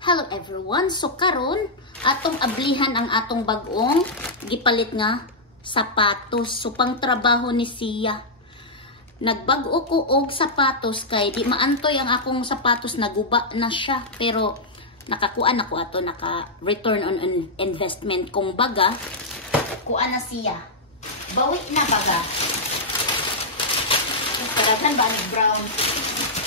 Hello everyone. So karon atong ablihan ang atong bag-ong gipalit nga sapatos. So pang trabaho ni siya. Nagbag-o ko og sapatos kay di maantoy ang akong sapatos, naguba na siya. Pero nakakuan ako ato, naka return on investment kung baga. Kuan na siya. Bawi na baga. Karaghan ba ni brown?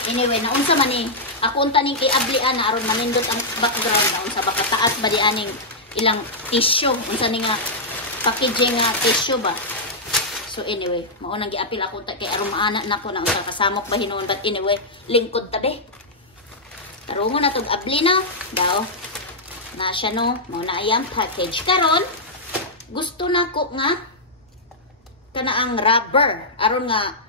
Anyway, naunsa man ni ako unta ning kay ablian na aron manindot ang background, naunsa ba kataas ba di aning ilang tissue, unsa ni nga packaging nga tissue ba. So anyway, mao nang giapil ako kay aron maana nako na unsa kasamok ba hinuon, but anyway, lingkod tabi. Tarungon na tog abli na daw. Na siya no, mao na ayang package karon. Gusto nako nga kana ang rubber aron nga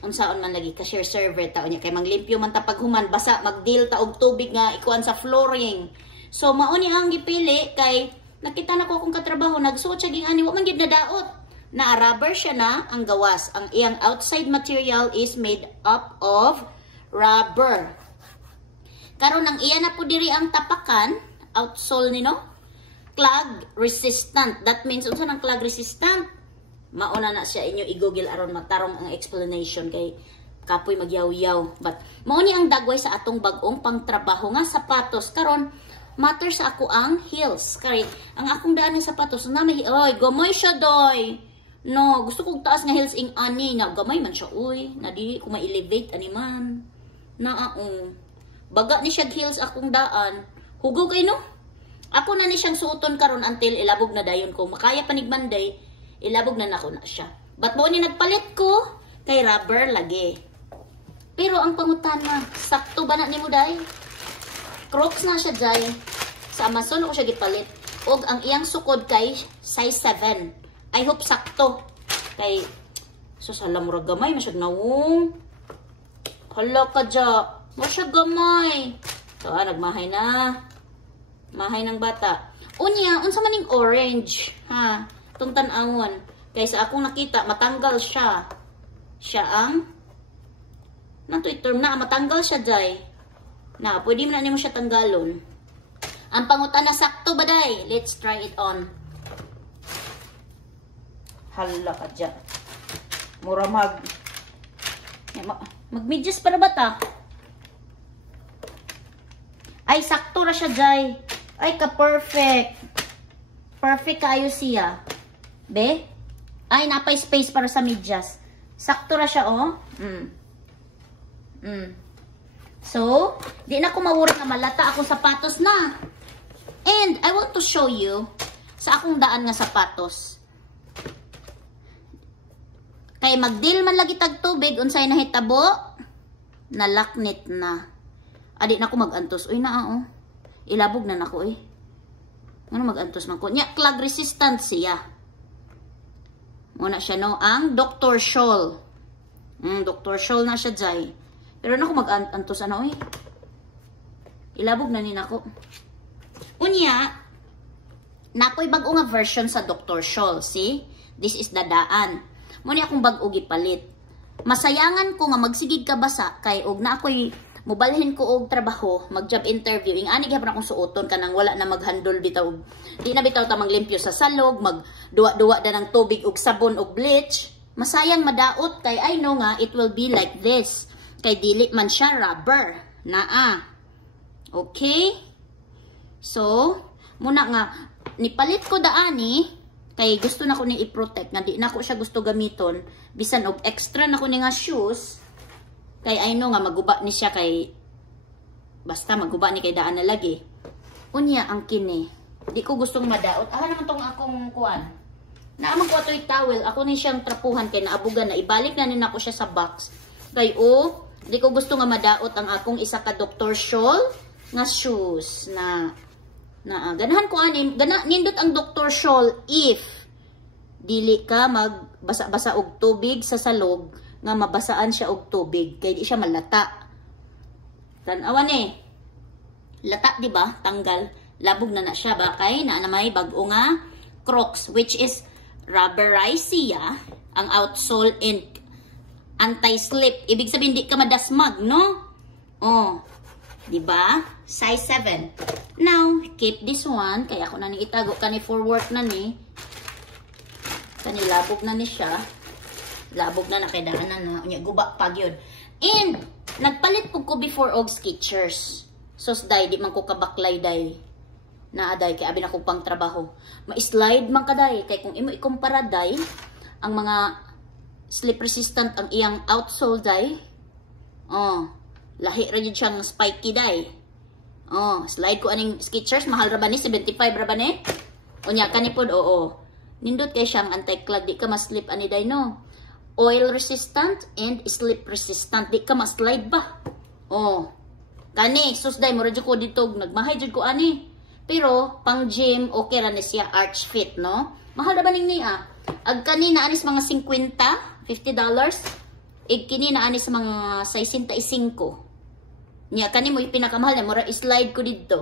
unsaon man lagi cashier server taon niya kay manglimpyo man ta paghuman basa magdeal ta og tubig nga ikuan sa flooring. So mao ni ang gipili kay nakita nako akong katrabaho nagsuot siya ging ani wa man gid nadaot na rubber siya na ang gawas. Ang iyang outside material is made up of rubber. Karon ang iya na po diri ang tapakan outsole ni no clog resistant. That means unsa nang clog resistant? Mauna na siya inyo i-google aron matarong ang explanation kay kapoy magyaw-yaw. But mao ni ang dagway sa atong bag-ong pangtrabaho nga sapatos. Karon matter sa ako ang heels. Kay ang akong daan ng sapatos na may oy gamay siya doy. No, gusto kong taas nga heels ing ani na gamay man siya uy. Na dili ko ma-elevate ani man. Na baga ni siya heels akong daan. Hugaw kay no. Ako na ni siyang suoton karon until ilabog na dayon ko. Makaya panig Monday ilabog na nako na siya. But mo ni nagpalit ko kay rubber lagi. Pero ang pangutana, sakto ba na nimo day? Crocs na siya day. Sa Amazon ako siya gipalit. Og ang iyang sukod kay size 7. I hope sakto. Kay susala mura gamay masyad nawong. Hala ka dya. Masyad gamay. So nagmahay na. Mahay ng bata. Unya, unsa maning orange, ha? Itong tanawon. Kaysa akong nakita, matanggal siya. Siya ang natoy term na, matanggal siya day. Na, pwede mo na nimo siya tanggalon. Ang pangutan na sakto ba day? Let's try it on. Hala ka dyan. Mura magmedyas para ba ta? Ay, sakto ra siya day. Ay, ka-perfect. Perfect kayo siya. Be? Ay, napay space para sa medyas. Sakto ra siya, oh. So, di na ko mawura nga malata akong sapatos na. And, I want to show you sa akong daan nga sapatos. Kay magdil man lagi tag tubig, unsay nahitabo, nalaknit na. Adi na ko magantos. Uy na, oh. Ilabog na nako, eh. Ano magantos man ko? Nya, clog resistant siya. Muna siya no, ang Dr. Scholl. Dr. Scholl na siya dyan. Pero na ako mag-antos ano eh. Ilabog na ni nako. Unya, nakoy bag-o nga version sa Dr. Scholl. See? This is the daan. Muna akong bag-o gipalit. Masayangan ko nga magsigig ka basa kay og na ako'y mubalhin ko og trabaho, mag-job interview. Ing ani gyapon akong suoton kanang wala na mag-handle bitaw. Di na bitaw ta maglimpyo sa salog, magduwa-duwa da ng tubig og sabon og bleach. Masayang madaot kay I know nga it will be like this. Kay dili man siya rubber. Naa. Okay? So, muna nga nipalit ko daani kay gusto na ko ni i-protect nga di na ko siya gusto gamiton bisan og extra na ko ni nga shoes. Kay I know nga maguba ni siya kay basta maguba ni kay daan na lagi. Unya ang kini. Di ko gustong madaot. Aha naman tong akong kuan. Naamang ko ato'y towel. Ako ni siyang trapuhan kay naabugan na. Ibalik na nina ko siya sa box. Kay di ko gusto nga madaot ang akong isa ka Dr. Scholl nga shoes na ganahan ko ani. Nindot ang Dr. Scholl if dili ka magbasa-basa og tubig sa salog nga mabasaan siya og tubig kay di siya malata. Tan-awan eh. Lata di ba? Tanggal. Labog na siya ba kay na may bag-o nga Crocs which is rubberized siya ang outsole and anti-slip. Ibig sabihin di ka madasmag, no? Oh. Diba? Size 7. Now, keep this one. Kaya ako na ni itago. Kani for work na ni. Kani labog na ni siya. Labog na nakidaanan na. Unya, guba pag yun. And, nagpalit po ko before og Skechers. So, day, di man ko kabaklay, day. Naaday, kaya abin ako pang trabaho. Ma-slide man ka, day. Kaya kung imo ikumpara, day, ang mga slip resistant ang iyang outsole, day. Oh, lahi rin yun siyang spiky, day. Oh, slide ko aning Skechers. Mahal ra ba ni? 75 ra ba ni? Unya, kanipod, oo. Nindot kay siyang anti-clog. Di ka ma-slip ani, day, no? Oil resistant and slip resistant. Di ka ma-slide ba? Oh, kani, susday, mura dyan ko dito. Nagmahay dyan ko, ani. Pero, pang gym, okay ra na siya, arch fit, no? Mahal na ba ning niya? Ag kanina, anis mga 50, $50. Ig kini na anis mga 65. Niya, kani mo ipinakamahal na, mura slide ko dito.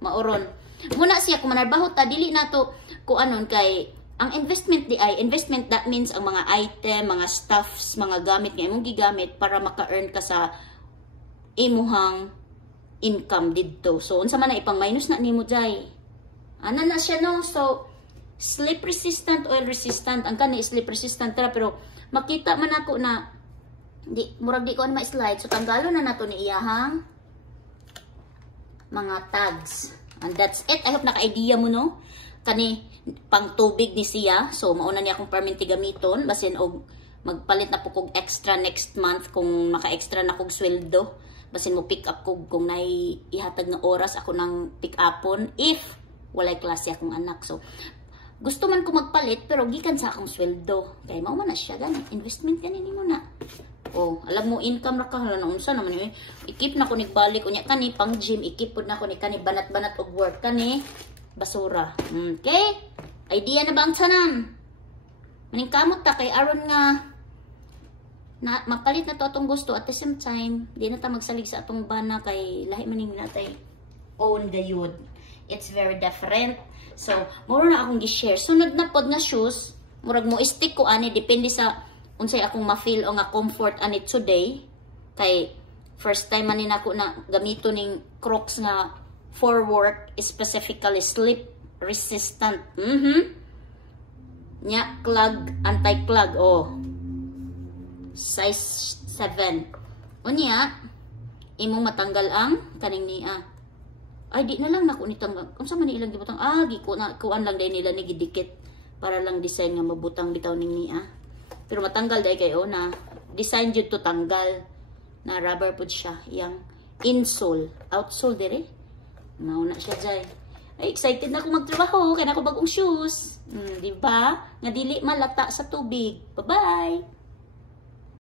Mauron. Muna siya, kung manarbaho ta, dili na to, kung anon kay, ang investment di ay, investment that means ang mga item, mga stuffs, mga gamit nga imong gigamit para maka-earn ka sa imuhang income dito. So, unsa man na ipang minus na nimo jay. Ana na siya, no? So, slip resistant, oil resistant. Ang kani slip resistant ra, pero makita man ako na murag di ko na ma-slide. So, tanggalo na nato ni iyahang mga tags. And that's it. I hope naka-idea mo, no? Kani pang tubig ni siya. So, mauna niya akong permanente gamiton. Basin og magpalit na po kog extra next month kung naka-extra na kog sweldo. Basin mo pick up ko kung nai ihatag nga oras ako nang pick upon if walay klase akong anak. So, gusto man ko magpalit pero gikan sa akong sweldo. Kaya mao man na siya gani. Investment ganini mo na. Oh, alam mo income ra ka hala na unsa naman ni. Ikip na ko nigbalik unya kani pang gym, ikip pud na ko ni kani banat-banat og work kani basura. Okay? Idea na ba ang tanan? Maning kamot ta kay aron nga na mapalit na to atong gusto at the same time di na ta magsalig sa atong bana kay lahi maning natay own gayud. It's very different. So mura na akong gi-share sunod na pod nga shoes murag mo stick ko ani depende sa unsay akong ma-feel o nga comfort ani today kay first time man nako na gamito ning Crocs nga for work specifically slip resistant nya clog anti-clog size 7. Unya, imong matanggal ang kaning niya. Ay, di na lang nako nitanggal. Kung sa man ilang gibutang, kuan lang day nila ni gidikit para lang design nga mabutang bitaw ning niya. Pero matanggal day kayo na design jud to tanggal na rubber pud siya. Yang insole, outsole dire. Mauna siya jay. Ay, excited na ako magtrabaho kaya na ako bagong shoes. Di ba? Nga dili malata sa tubig. Bye-bye.